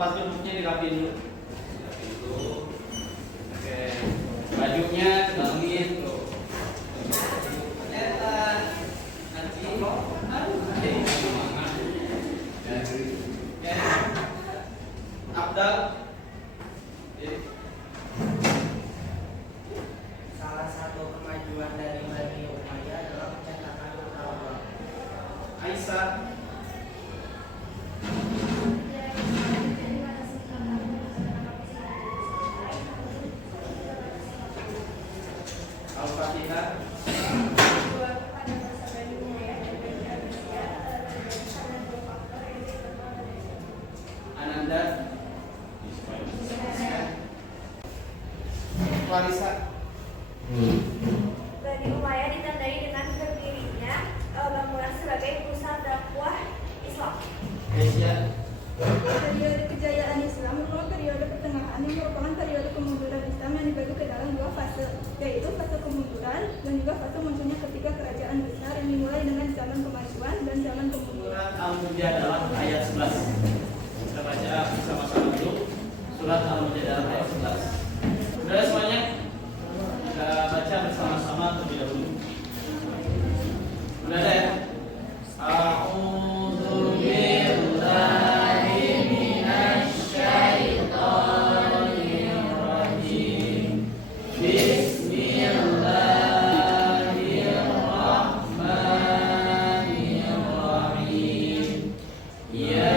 tempat duduknya dirapiin dulu. Dirapiin dulu. Oke. Bajunya kenalin tuh. Nanti Abdal. Salah satu kemajuan dari Bani Umayyah adalah pencetakan Al-Quran. Aisyah. Al-Fatihah. Ananda. Clarissa. Bani Umayyah ditandai dengan berdirinya bangunan sebagai pusat dakwah Islam. Asia. Periode kejayaan Islam merupakan periode pertengahan yang merupakan periode kemunduran Islam yang dibagi ke dalam dua fase, yaitu fase kemunduran dan juga fase munculnya ketika kerajaan besar yang dimulai dengan zaman kemajuan dan zaman kemunduran. Surat Al-Mujadalah ayat 11. Kita baca bersama-sama dulu. Surat Al-Mujadalah ayat 11. Sudah semuanya? Kita baca bersama-sama terlebih dahulu. Sudah ada ya? A'udzu billahi minasyaitonir rajim. Bismillahirrahmanirrahim. Ya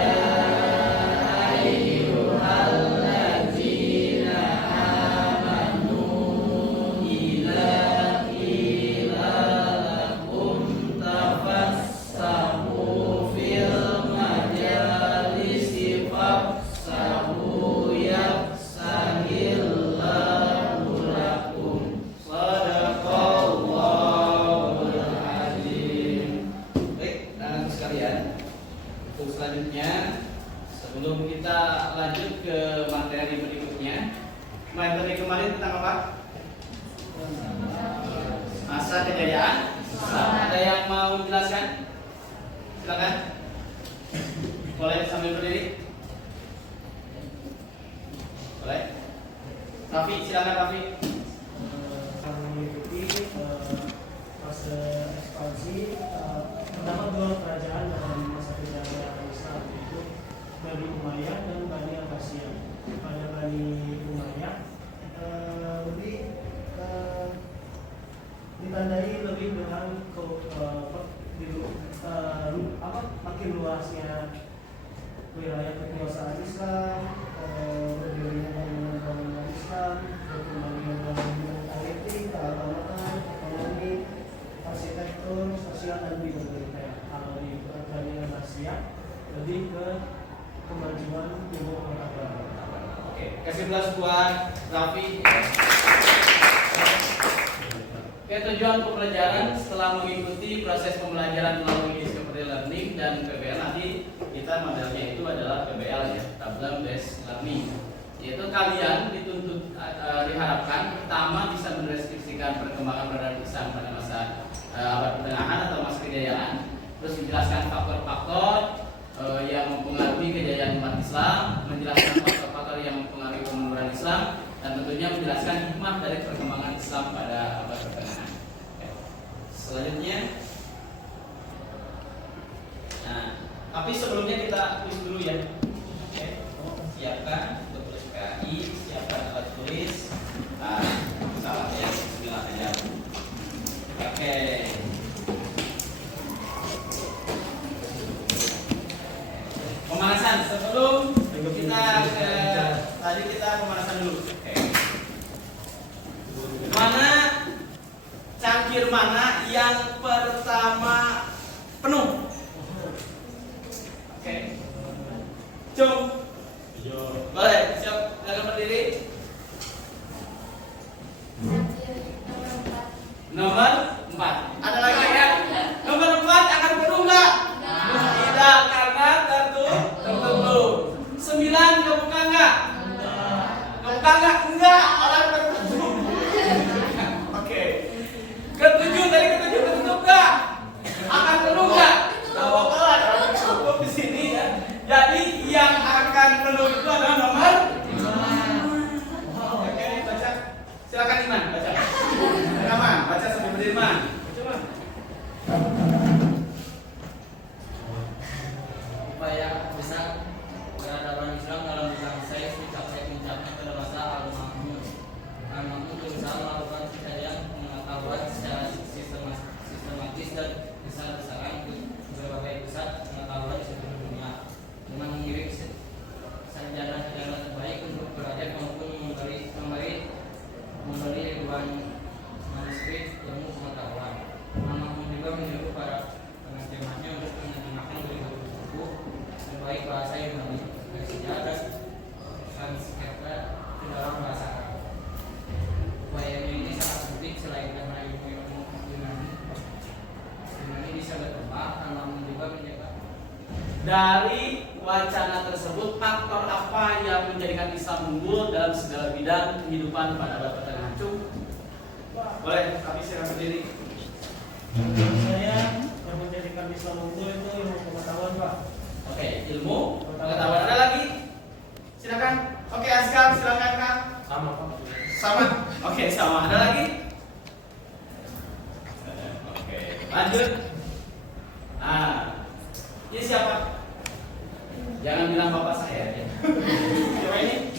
selanjutnya, sebelum kita lanjut ke materi berikutnya, materi kemarin tentang apa? Masa kejayaan. Ada yang mau menjelaskan? Silakan. Boleh sambil berdiri. Boleh. Raffi, silakan Raffi. Mengikuti fase ekspansi terdapat dua kerajaan dalam masa kejayaan Islam, yaitu Bani Umayyah dan Bani Abbasiyah. Pada Bani Umayyah ditandai lebih dengan makin luasnya wilayah kekuasaan Islam, berdirinya bangunan Islam, berkembangnya bangunan politik, keagamaan, ekonomi, arsitektur, sosial, dan budaya. Kalau di Bani Abbasiyah lebih ke kemajuan ilmu pengetahuan. Oke, kasih belas buat Raffi. Oke, tujuan pembelajaran setelah mengikuti proses pembelajaran melalui discovery learning dan PBL, nanti kita modelnya itu adalah PBL ya, problem based learning. Yaitu kalian dituntut diharapkan pertama bisa mendeskripsikan perkembangan peradaban Islam pada masa abad pertengahan atau masa kejayaan, terus menjelaskan faktor-faktor yang mempengaruhi kejayaan umat Islam, menjelaskan faktor-faktor yang mempengaruhi kemunduran Islam, dan tentunya menjelaskan hikmah dari perkembangan Islam pada abad pertengahan. Oke. Selanjutnya, nah, tapi sebelumnya kita tulis dulu ya. Oke. Siapkan untuk tulis PAI, siapkan alat tulis. Nah, salah ya, bismillah aja. Oke. Pemanasan sebelum kita tadi kita pemanasan dulu. Oke. Mana cangkir mana yang pertama penuh? Oke. Cung. Boleh, siap. Silakan berdiri. Nomor 4. Ada lagi ya? Nomor 4 akan penuh enggak? Tidak, karena tertutup. 9 kebuka enggak? Kebuka enggak? Enggak, orang tertutup. Oke. Ketujuh tadi ketujuh tertutup enggak? Akan penuh enggak? Enggak bakalan, tertutup di sini ya. Jadi yang akan penuh itu upaya besar peradaban Islam dalam bangsa mencapai puncaknya pada masa Al-Ma'mun. Al-Ma'mun berusaha melakukan pencarian pengetahuan secara sistematis dan besar-besaran ke berbagai pusat pengetahuan di seluruh dunia dengan mengirim sarjana-sarjana terbaik untuk belajar maupun memberi ribuan manuskrip ilmu pengetahuan. Al-Ma'mun juga menyuruh para penerjemahnya untuk menerjemahkan berbagai buku terbaik bahasa Yunani, Persia dan Sanskerta ke dalam bahasa Arab. Upaya ini sangat penting selain karena ilmu Yunani bisa berkembang, Al-Ma'mun juga menjaga. Dari wacana tersebut, faktor apa yang menjadikan Islam unggul dalam segala bidang kehidupan pada abad pertengahan? Boleh, kami silakan berdiri. Menurut saya yang menjadikan Islam unggul itu ilmu pengetahuan, Pak. Oke, ilmu pengetahuan. Ada lagi? Silakan. Oke, Azkar, silakan Kak. Sama, Pak. Sama. Oke, sama. Ada lagi? Oke, lanjut. Nah, ini siapa? Jangan bilang bapak saya ya. Siapa ini?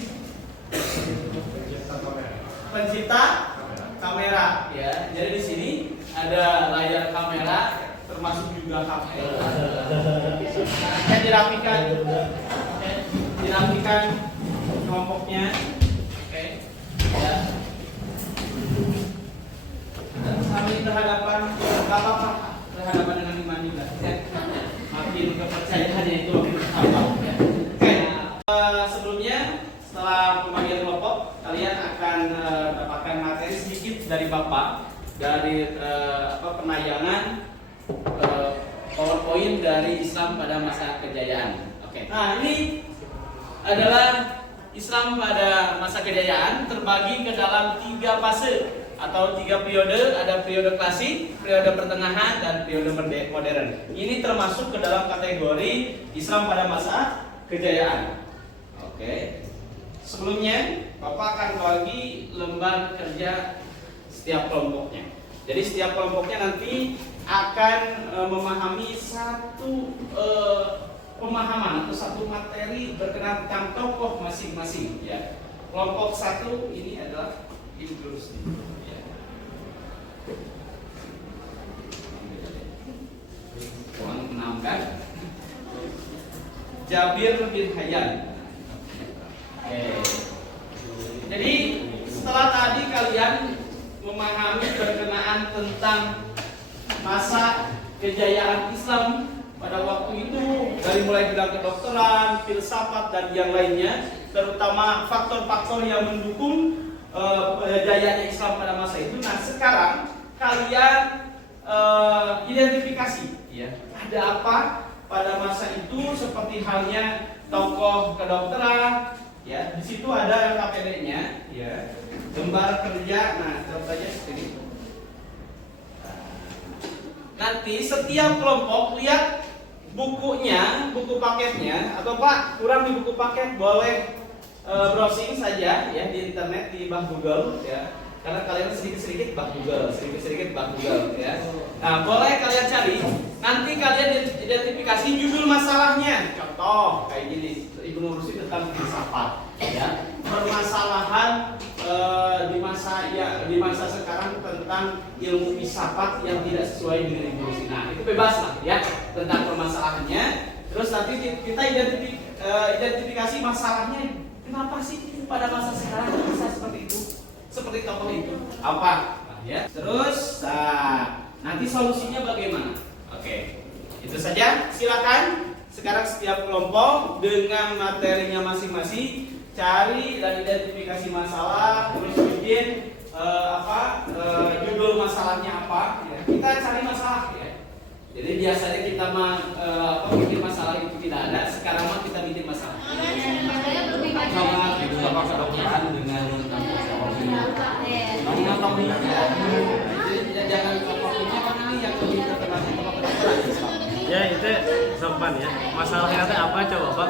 Pencipta kamera ya. Jadi di sini ada layar kamera, termasuk juga kamera. Akan dirapikan kelompoknya. Oke. Ya. Dan kami berhadapan berhadapan dengan iman juga. Ya. Makin kepercayaannya itu makin bertambah. Ya. Oke. Sebelumnya setelah pembagian kelompok, kalian akan dapatkan materi sedikit dari Bapak dari penayangan PowerPoint dari Islam pada masa kejayaan. Oke. Nah, ini adalah Islam pada masa kejayaan terbagi ke dalam 3 fase atau 3 periode. Ada periode klasik, periode pertengahan, dan periode modern. Ini termasuk ke dalam kategori Islam pada masa kejayaan. Oke. Sebelumnya, Bapak akan bagi lembar kerja setiap kelompoknya. Jadi setiap kelompoknya nanti akan memahami satu pemahaman atau satu materi berkenaan tentang tokoh masing-masing. Ya. Kelompok 1 ini adalah inklusi. Ya. Uang 6 kan? Jabir bin Hayyan. Oke. Jadi setelah tadi kalian memahami berkenaan tentang masa kejayaan Islam pada waktu itu, dari mulai bidang kedokteran, filsafat dan yang lainnya, terutama faktor-faktor yang mendukung jayanya Islam pada masa itu. Nah, sekarang kalian identifikasi, ya, ada apa pada masa itu, seperti halnya tokoh kedokteran. Ya, di situ ada KPD-nya, ya, lembar kerja. Nah, contohnya seperti ini. Nanti setiap kelompok lihat bukunya, buku paketnya, atau Pak kurang di buku paket, boleh browsing saja ya di internet di bah Google ya. Karena kalian sedikit-sedikit bah Google, sedikit-sedikit bah Google ya. Nah, boleh kalian cari. Nanti kalian identifikasi judul masalahnya. Contoh kayak gini, Ibnu Rushd tentang filsafat ya. Permasalahan di masa sekarang tentang ilmu filsafat yang tidak sesuai dengan Ibnu Rushd. Nah, itu bebas lah ya tentang permasalahannya. Terus nanti kita identifikasi masalahnya. Kenapa sih pada masa sekarang bisa seperti itu? Seperti tokoh itu apa? Ya. Terus nanti solusinya bagaimana? Oke. Itu saja. Silakan sekarang setiap kelompok dengan materinya masing-masing cari dan identifikasi masalah, terus bikin judul masalahnya apa ya. Kita cari masalah ya. Jadi biasanya kita bikin masalah itu tidak ada, sekarang mah kita bikin masalah. Sama itu sama kedokteran dengan jangan tokohnya mana yang lebih terkenal tokoh kedokteran. Ya itu sempan ya. Masalahnya itu apa coba Pak?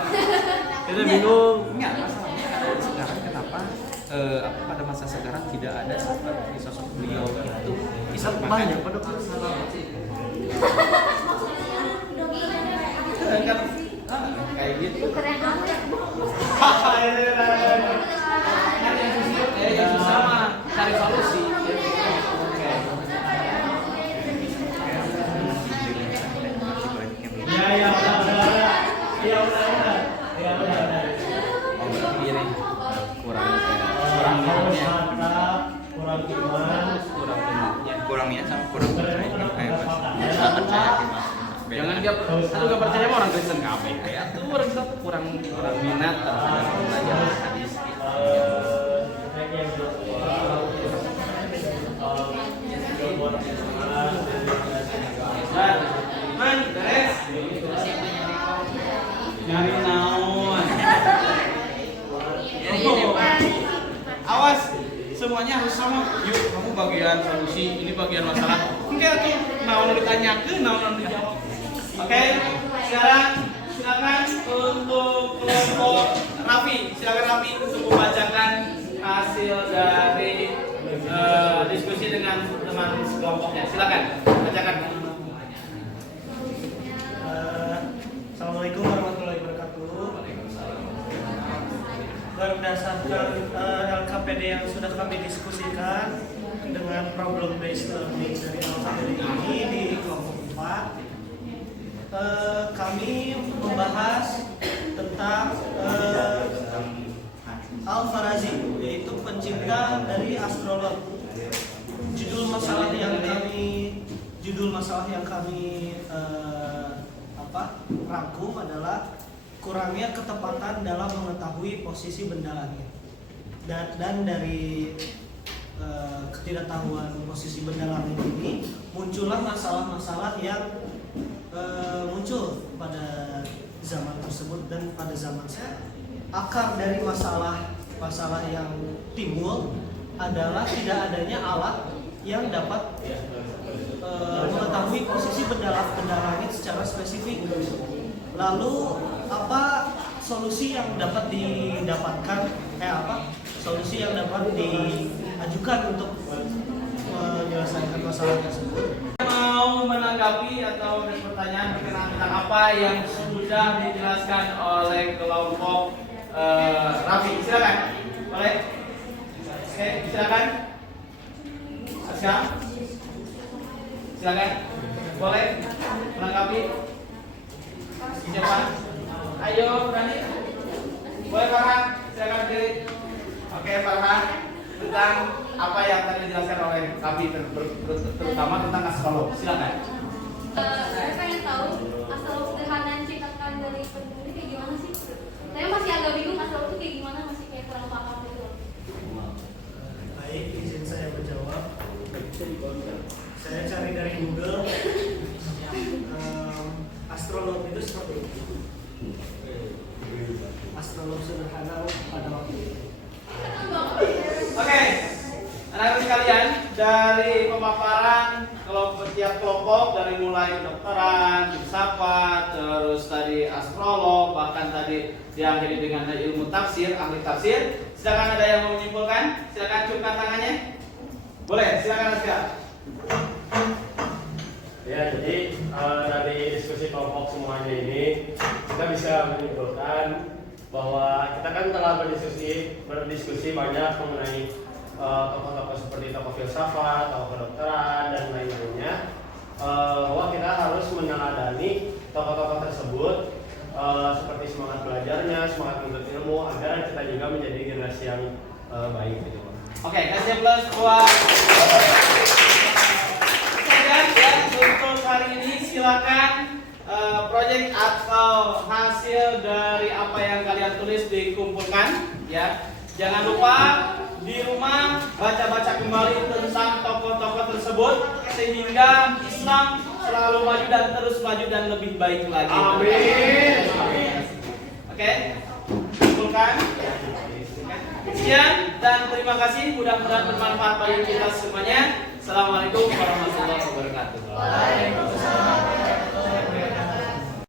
Kita bingung. Enggak, masalahnya ada sekarang kenapa pada masa sekarang tidak ada seperti sosok beliau itu. Bisa banyak pada masalah. Bukan yang aneh. Kan yang susah mah cari solusi. Oke. Ya udah. Oh berarti ini kurang Kurang mantap, kurang iman, kurang niat sama kurang percaya. Misalkan saya mas. Jangan dia satu gak percaya sama orang Kristen kafe. Kayak tuh orang satu kurang minat terhadap belajar hadis. Man, beres. Nyari naon. Awas, semuanya harus sama. Yuk, kamu bagian solusi, ini bagian masalah. Enggak tuh, naon ditanyakeun, naon dijawab. Oke, sekarang silakan untuk kelompok Raffi. Silakan Raffi untuk membacakan hasil dari diskusi dengan teman sekelompoknya. Silakan bacakan. Assalamualaikum warahmatullahi wabarakatuh. Berdasarkan LKPD yang sudah kami diskusikan dengan problem based learning dari LKPD ini di kelompok 4, kami membahas tentang Al-Farazi, yaitu pencipta dari astrolog. Judul masalah yang kami rangkum adalah kurangnya ketepatan dalam mengetahui posisi benda langit. Dan dari ketidaktahuan posisi benda langit ini muncullah masalah-masalah yang muncul pada zaman tersebut dan pada zaman sekarang. Akar dari masalah yang timbul adalah tidak adanya alat yang dapat mengetahui posisi benda langit secara spesifik. Lalu apa solusi yang dapat didapatkan? Solusi yang dapat diajukan untuk menyelesaikan masalah tersebut? Mau menanggapi atau ada pertanyaan berkenaan tentang apa yang sudah dijelaskan oleh kelompok Raffi? Silakan. Boleh? Oke, silakan. Aska. Silakan. Boleh menanggapi? Siapa? Ayo, berani. Boleh Farhan? Silakan berdiri. Oke, Farhan. Tentang apa yang tadi dijelaskan oleh Raffi terutama tentang astrolog. Silakan. Saya pengen tahu astrolog sederhana yang diciptakan dari penduduk kayak gimana sih? Saya masih agak bingung astrolog itu kayak gimana, masih kayak kurang paham gitu. Baik, izin saya menjawab. Saya cari dari Google. Astrolog itu seperti itu. Astrolog sederhana pada waktu itu. Oke, anak-anak sekalian, dari pemaparan setiap kelompok dari mulai kedokteran, filsafat, terus tadi astrolog, bahkan tadi diakhiri dengan ilmu tafsir, ahli tafsir. Silakan ada yang mau menyimpulkan? Silakan cukupkan tangannya. Boleh, silakan Aska. Ya, jadi dari diskusi kelompok semuanya ini kita bisa menyimpulkan bahwa kita kan telah berdiskusi banyak mengenai tokoh-tokoh seperti tokoh filsafat, tokoh kedokteran dan lain-lainnya, bahwa kita harus meneladani tokoh-tokoh tersebut seperti semangat belajarnya, semangat menuntut ilmu agar kita juga menjadi generasi yang baik gitu. Oke, kasih plus buat ya, untuk hari ini silakan proyek atau hasil dari apa yang kalian tulis dikumpulkan ya. Jangan lupa di rumah baca-baca kembali tentang tokoh-tokoh tersebut sehingga Islam selalu maju dan terus maju dan lebih baik lagi. Amin. Oke, kumpulkan. Sekian dan terima kasih, mudah-mudahan bermanfaat bagi kita semuanya. Assalamualaikum warahmatullahi wabarakatuh. Waalaikumsalam.